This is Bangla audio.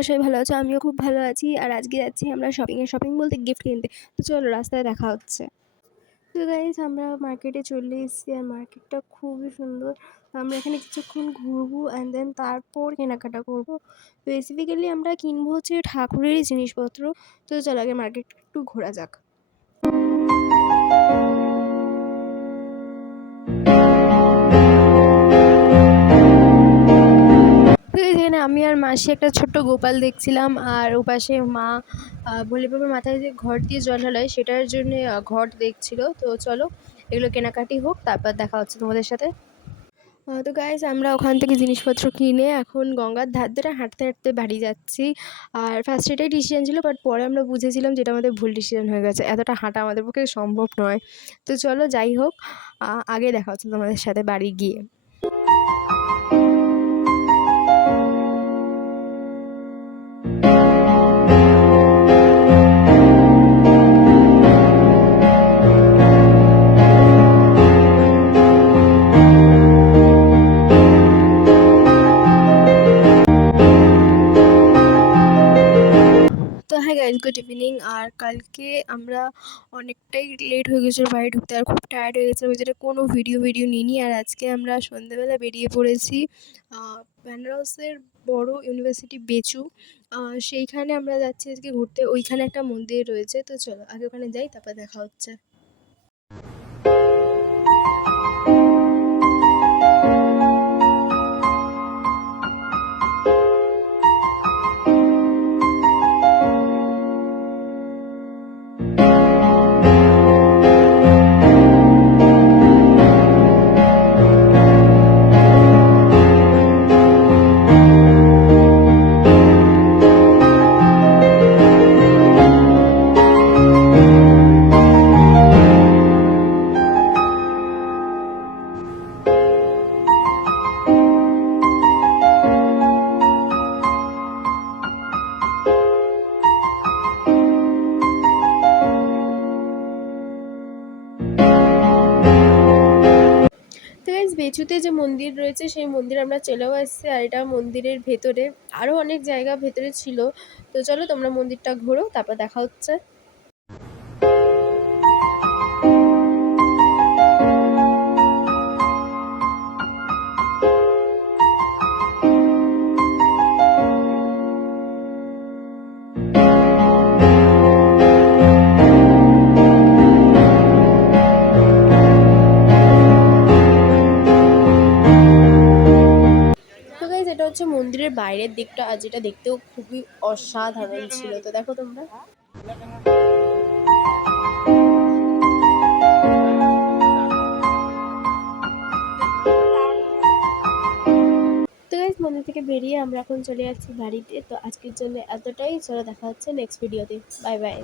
তোমরা সবাই ভালো আছো? আমিও খুব ভালো আছি। আর আজকে যাচ্ছি আমরা শপিং বলতে গিফট কিনতে। তো চলো রাস্তায় দেখা হচ্ছে। তো গাইস আমরা মার্কেটে চলে এসেছি আর মার্কেটটা খুবই সুন্দর। আমরা এখানে কিছুক্ষণ ঘুরবো অ্যান্ড দেন তারপর কেনাকাটা করবো। স্পেসিফিক্যালি আমরা কিনবো হচ্ছে ঠাকুরেরই জিনিসপত্র। তো চলো আগে মার্কেট একটু ঘোরা যাক। তো এখানে আমি আর মাসি একটা ছোট্ট গোপাল দেখছিলাম আর ওপাশে মা ভোলে বাবার মাথায় যে ঘট দিয়ে জল ঢালায় সেটার জন্যে ঘট দেখছিল। তো চলো এগুলো কেনাকাটি হোক, তারপর দেখা হচ্ছে তোমাদের সাথে। তো গাইস আমরা ওখান থেকে জিনিসপত্র কিনে এখন গঙ্গার ধার ধরে হাঁটতে হাঁটতে বাড়ি যাচ্ছি। আর ফার্স্ট এটাই ডিসিশন ছিল, বাট পরে আমরা বুঝেছিলাম যেটা আমাদের ভুল ডিসিশন হয়ে গেছে, এতটা হাঁটা আমাদের পক্ষে সম্ভব নয়। তো চলো যাই হোক, আগে দেখা হচ্ছে তোমাদের সাথে বাড়ি গিয়ে। তো হ্যাঁ গাইজ, গুড ইভিনিং। আর কালকে আমরা অনেকটাই লেট হয়ে গেছিলো বাড়ি ঢুকতে আর খুব টায়ার্ড হয়ে গেছিলাম, ওই জন্য কোনো ভিডিও নিইনি। আর আজকে আমরা সন্ধ্যেবেলা বেরিয়ে পড়েছি বেনারসের বড় ইউনিভার্সিটি বেচু, সেইখানে আমরা যাচ্ছি আজকে ঘুরতে। ওইখানে একটা মন্দির রয়েছে, তো চলো আগে ওখানে যাই, তারপর দেখা হচ্ছে। তো গাইজ বেচুতে যে মন্দির রয়েছে সেই মন্দির আমরা চলেও আসছি, আর এটা মন্দিরের ভেতরে আরও অনেক জায়গা ভেতরে ছিল। তো চলো তোমরা মন্দিরটা ঘোরো, তারপর দেখা হচ্ছে। তো গাইজ এটা হচ্ছে মন্দিরের বাইরের দিকটা, আর যেটা দেখতেও খুবই অসাধারণ ছিল। তো দেখো তোমরা। তো গাইজ মন্দির থেকে বেরিয়ে আমরা এখন চলে যাচ্ছি বাড়িতে। তো আজকের জন্য এতটাই, চলো দেখা হচ্ছে নেক্সট ভিডিওতে। Bye bye.